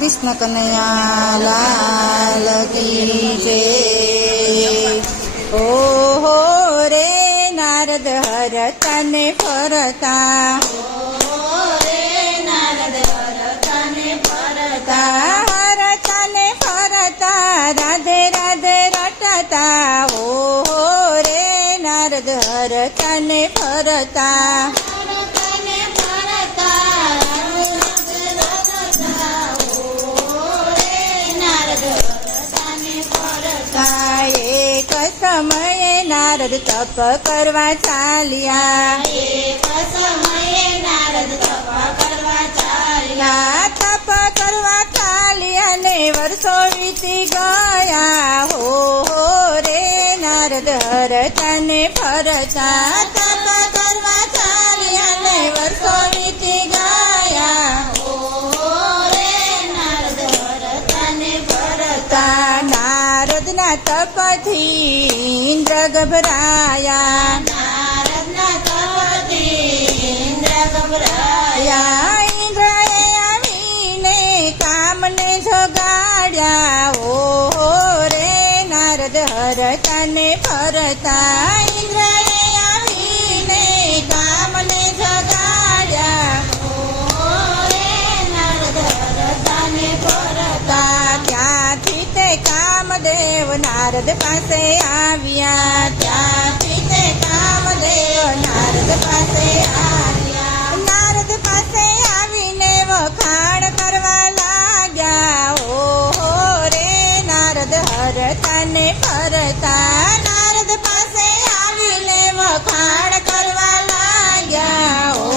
कृष्ण कन्हैया लाल की जय। ओहो रे नारद हरता ने फरता, हरता ने फरता राधे राधे रटता। ओहो रे नारद हरता ने फरता, एक समये नारद तप करवा चालिया, एक समये नारद तप करवा चालिया, तप करवा चालिया ने वर्षो वीती गया। हो रे नारद हरता ने फरता, तप करवा चालिया ने वर्षो वीती गया। हो रे नारद हरता ने फरता, नारद ना तपथी इंद्र घबराया, नारद ना तपथी इंद्र घबराया, इंद्र आवीने काમને જગાડ્યા। ઓહો રે નારદ હરતા ને ફરતા, ઇન્દ્ર આવીને કામને જગાડ્યા। हो रे नारद हरता ने फरता, ત્યાંથી તે કામદેવ નારદ પાસે આવ્યા, ત્યાંથી તે કામદેવ નારદ પાસે આવ્યા। નારદ પાસે આવીને વખાણ કરવા લાગ્યા। ઓહો રે નારદ હરતા ને ફરતા, નારદ પાસે આવીને વખાણ કરવા લાગ્યા। हो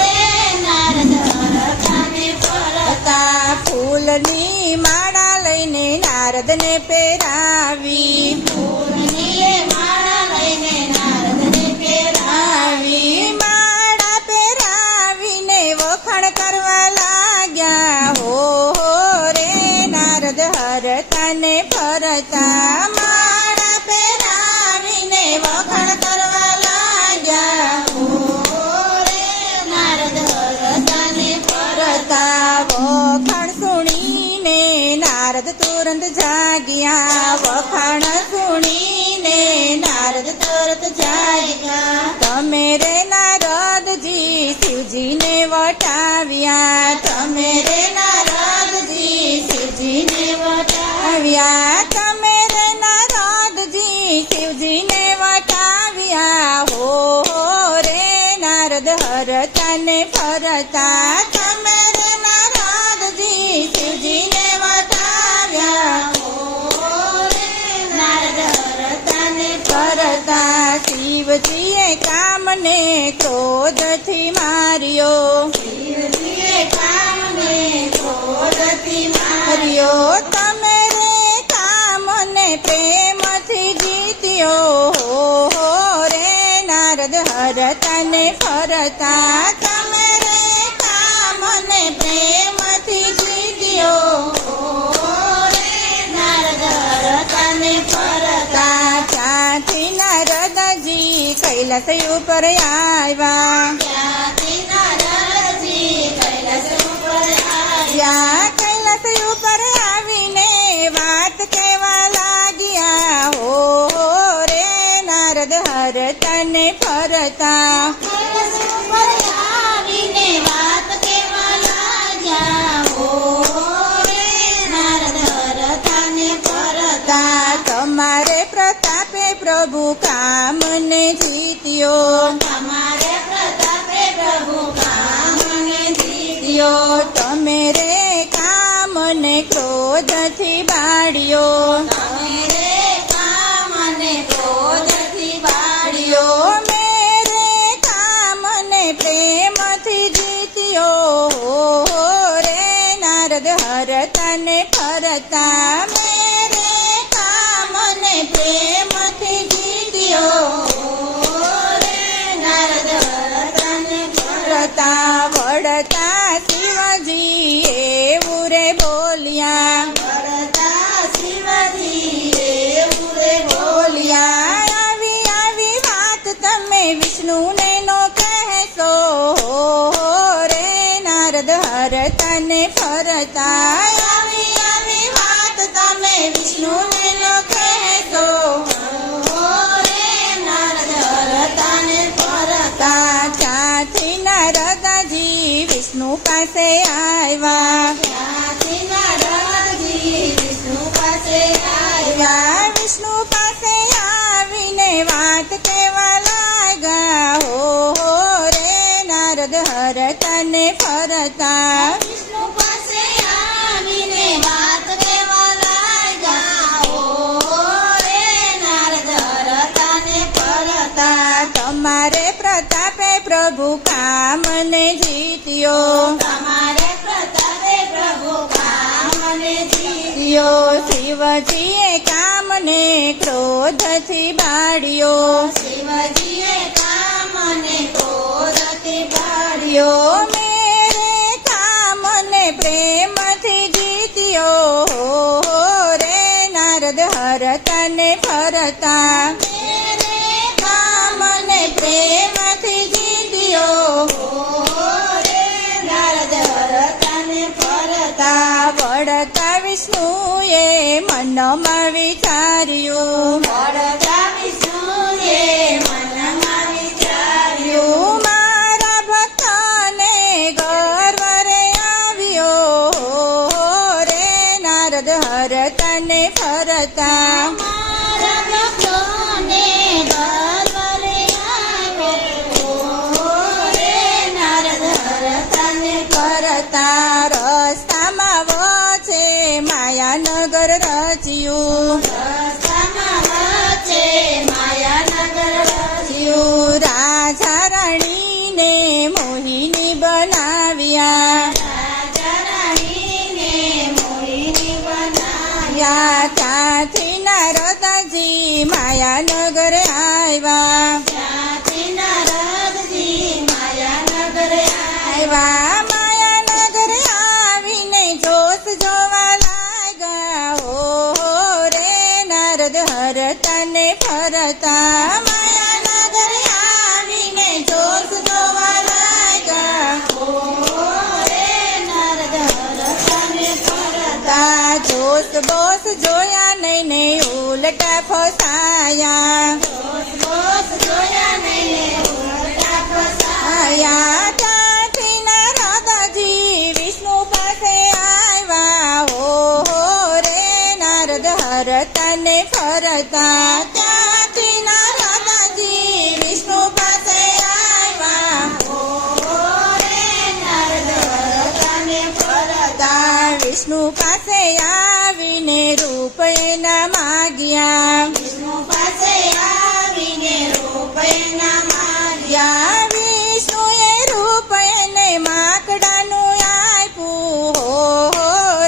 रे नारद हरता ने फरता, ફૂલની માળા લઈને નારદને પહેરાવી, ફૂલની માળા લઈને નારદને પહેરાવી, માળા પહેરાવીને વખાણ કરવા લાગ્યા। હો રે નારદ હરતા ને ફરતા, માળા પહેરાવીને વખાણ કરવા લાગ્યા। हो रे नारद हरता ने ફરતા વખાણ સુણીને નારદ તુરંત જાગ્યા, વખાણ સુણીને નારદ તુરંત જાગ્યા। તમે રે નારદજી શિવજીને વટાવ્યા, તમે રે નારદજી શિવજીને વટાવ્યા, તમે રે નારદજી શિવજીને વટાવ્યા। હો રે નારદ હરતા ને ફરતા, તમે રે નારદજી શિવજીને વટાવ્યા। हो रे नारद हरता ने ફરતા શિવજીએ કામને ક્રોધથી માર્યો, શિવજીએ કામને ક્રોધથી માર્યો। તમે રે કામને પ્રેમથી જીત્યો। હો રે નારદ હરતા ને ફરતા, તમે રે કામને પ્રેમથી જીત્યો। हो रे नारद हरता ने फरता, ત્યાંથી નારદજી કૈલાસ ઉપર આવ્યા, ત્યાંથી નારદજી કૈલાસ ઉપર આવ્યા, કૈલાસ ઉપર આવીને વાત કહેવા લાગ્યા। હો રે નારદ હરતા ને ફરતા, કૈલાસ ઉપર આવીને વાત કહેવા લાગ્યા। हो रे नारद हरता ने फरता, તમારે પ્રતાપે પ્રભુ કામને જીત્યો, તમારે પ્રતાપે પ્રભુ કામને જીત્યો। તમે રે કામને ક્રોધથી બાળ્યો, તમે રે કામને ક્રોધથી બાળ્યો। મેરે કામને પ્રેમથી જીત્યો। હો રે નારદ હરતા ને ફરતા, મેરે કામને પ્રેમથી જીત્યો। हो रे नारद हरता ने ફરતા વળતા શિવજી એવું રે બોલ્યા, ફરતા શિવજી એવું રે બોલ્યા। આવી આવી વાત તમે વિષ્ણુને નો કહેશો। હો રે નારદ હરતા ને ફરતા, ફરતા આવી આવી વાત તમે વિષ્ણુને નો કહેશો રે નારદ હરતા ને ફરતા ત્યાંથી નારદજી વિષ્ણુ પાસે આવ્યા ત્યાંથી નારદજી વિષ્ણુ પાસે આવ્યા વિષ્ણુ પાસે આવીને વાત કેવા લાગ્યા હો રે નારદ હરતા ને ફરતા વિષ્ણુ પાસે આવીને વાત કહેવા લાગ્યા રે નારદ હરતા ને ફરતા તમારે પ્રતાપે પ્રભુ કામને જીત્યો તમારે પ્રતાપે પ્રભુ કામને જીત્યો શિવજીએ કામને ક્રોધથી બાળ્યો શિવજીએ કામને ક્રોધથી યો મેરે કામને પ્રેમથી જીત્યો રે નારદ હરતા ને ફરતા મેરે કામને પ્રેમથી જીત્યો રે નારદ હરતા ને ફરતા વળતા વિષ્ણુએ મનમાં વિચાર્યું વળતા વિષ્ણુએ મનમાં વિચાર્યું મારા ભક્તને ગર્વ રે આવ્યો રે નારદ હરતા ને ફરતા મારા ભક્તોને ગર્વ રે આવ્યો રે નારદ હરતા ને ફરતા રસ્તામાં વચ્ચે માયાનગર રચ્યું રસ્તામાં વચ્ચે માયાનગર જીવ રાજા રાણીને મોહિની બનાવ્યા રાજા રાણીને મોહિની બનાવ્યા યા ત્યાંથી નારદજી માયાનગર આવ્યા ત્યાંથી નારદજી માયાનગર આવ્યા માયાનગર આવીને જોશ જોવા લાગ્યા રે નારદ હરતા ને ફરતા માયાનગર આવીને જોશ જોવા લાગ્યા રે નારદ હરતા ને ફરતા જોશ બોસ જોયા નહીં ને ઉલટા ફસાયા બોસ જોયા નહીં ઉલટા ફસાયા ત્યાંથી નારદજી વિષ્ણુ પાસે આવ્યા રે નારદ હરતા ને ફરતા ત્યાંથી નારદજી વિષ્ણુ પાસે આવ્યા રે નારદ હરતા ને ફરતા વિષ્ણુ પાસે આવીને રૂપ એના માગ્યા વિષ્ણુ પાસે આવીને રૂપેના માર્યા વિષ્ણુએ રૂપ એને માકડાનું આપ્યું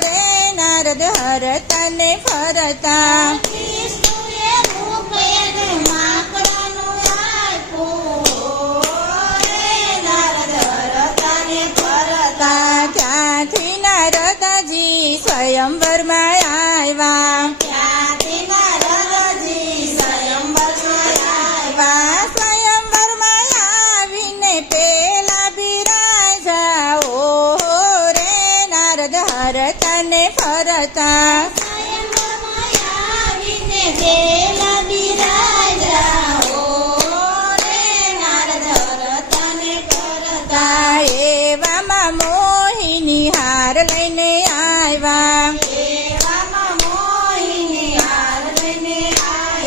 રે નારદ હરતા ને ફરતા વિષ્ણુએ રૂપેને માકડાનું આપ્યું રે નારદ હરતા ને ફરતા ત્યાંથી નારદજી સ્વયંવરમાં આવ્યા ત્યાંથી નારદજી સ્વયંવરમાં આવ્યા સ્વયંવરમાં આવીને પેલા બિરાજા રે નારદ હરતા ને ફરતા સ્વયંવરમાં આવીને પેલા બિરાજા રે નારદ હરતા ને ફરતા એવામાં મોહિની હાર લઈને આવ્યા એવામાં મોહિની હાર લઈને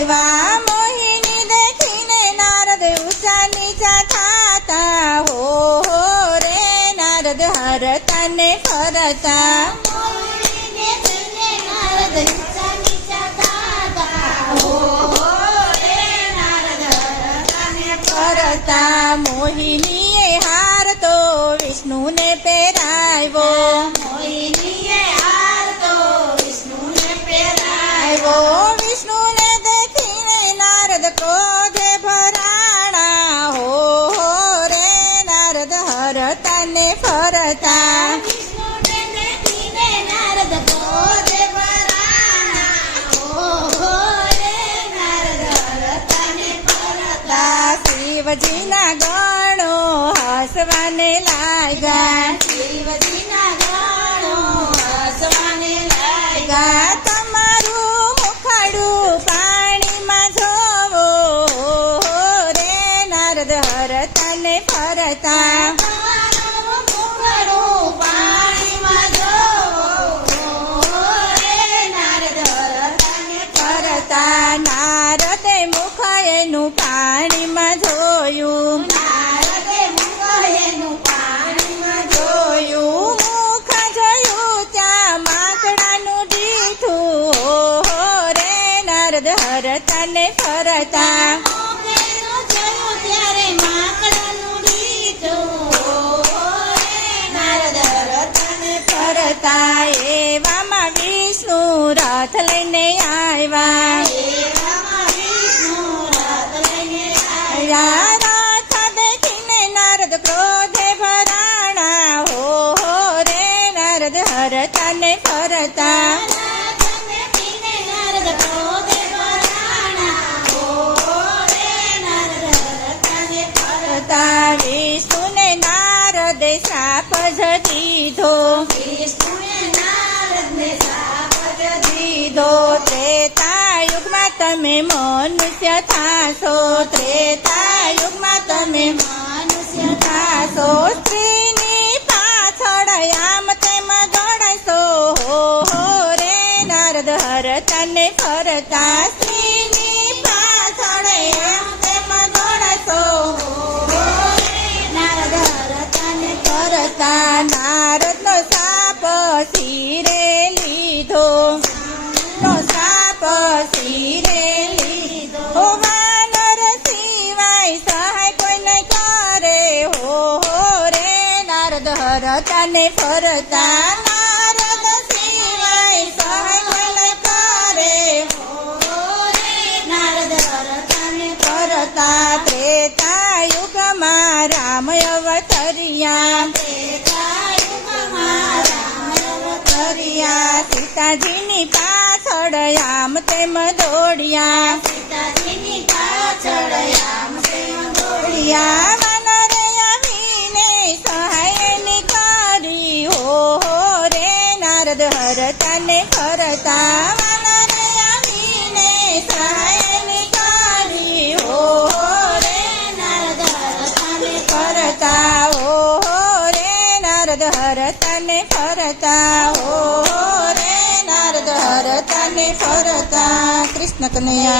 એવા મોહિની દેખીને નારદ ઊંચા નીચા થાતા રે નારદ હરતા ને ફરતા મોહિનીને જોઈને નારદ ઊંચા નીચા થતા. રે નારદ હરતા ને ફરતા મોહિનીએ હાર તો વિષ્ણુને પહેરાવ્યો મોહિનીએ હાર તો વિષ્ણુને પહેરાવ્યો. વિષ્ણુને દેખીને નારદ ક્રોધે ભરાણા રે નારદ હરતા ને ફરતા વિષ્ણુને દેખીને નારદ ક્રોધે ભરાણા. રે નારદ હરતા ને ફરતા. શિવજીના ગણો હસવાને લાગ્યા શિવજીના ગણો નારદ હરતા ને ફરતા મોગેનું જોયું ત્યારે માંકડનું લીધું. નારદ હરતા ને ફરતા એવામાં વિષ્ણુ રથ લઈને આવ્યા એવામાં વિષ્ણુ રથ લઈને આવ્યા. રથ દેખીને નારદ ક્રોધે ભરાણા હો રે નારદ હરતા ને ફરતા રાધાને પીને નારદ ક્રોધે ભરાણા. ઓ રે નારદ હરતાને ફરતા વિષ્ણુને નારદે શાપ જ દીધો વિષ્ણુએ નારદને શાપ જ દીધો ત્રેતાયુગમાં તમે મનુષ્ય થાશો ત્રેતાયુગમાં તમે મનુષ્ય થાશો સ્ત્રીની પાછળ આમ તેમ દોડાશો હો રે નારદ હરતા ને ફરતા સ્ત્રીની પાછળ આમ તેમ દોડાશો નારદ હરતાને ફરતા નારદનો સાપ શિરે લીધો નો સાપ શિરે લીધો વાનર સિવાય સહાય કોઈ ન કરે હો રે નારદ હરતા ને ફરતા નારદ સિવાય સહાય કોઈ ન કરે હો રે નારદ હરતાને ફરતા ત્રેતાયુગમાં રામ અવતર્યા ત્રેતાયુગમાં રામ કર્યા સીતાજીની પાછળ આમ તેમ દોડ્યા સીતાજીની પાછળ આમ તેમ દોડ્યા વાનરે આવીને સહાય ની કરી હો રે નારદ હરતા ને ફરતા વાનરે આવીને સહાય ની કરી હો રે નારદ હરતાને ફરતા રે નારદ હરતા ને ફરતા રે નારદ હરતા ને ફરતા કૃષ્ણ કનૈયા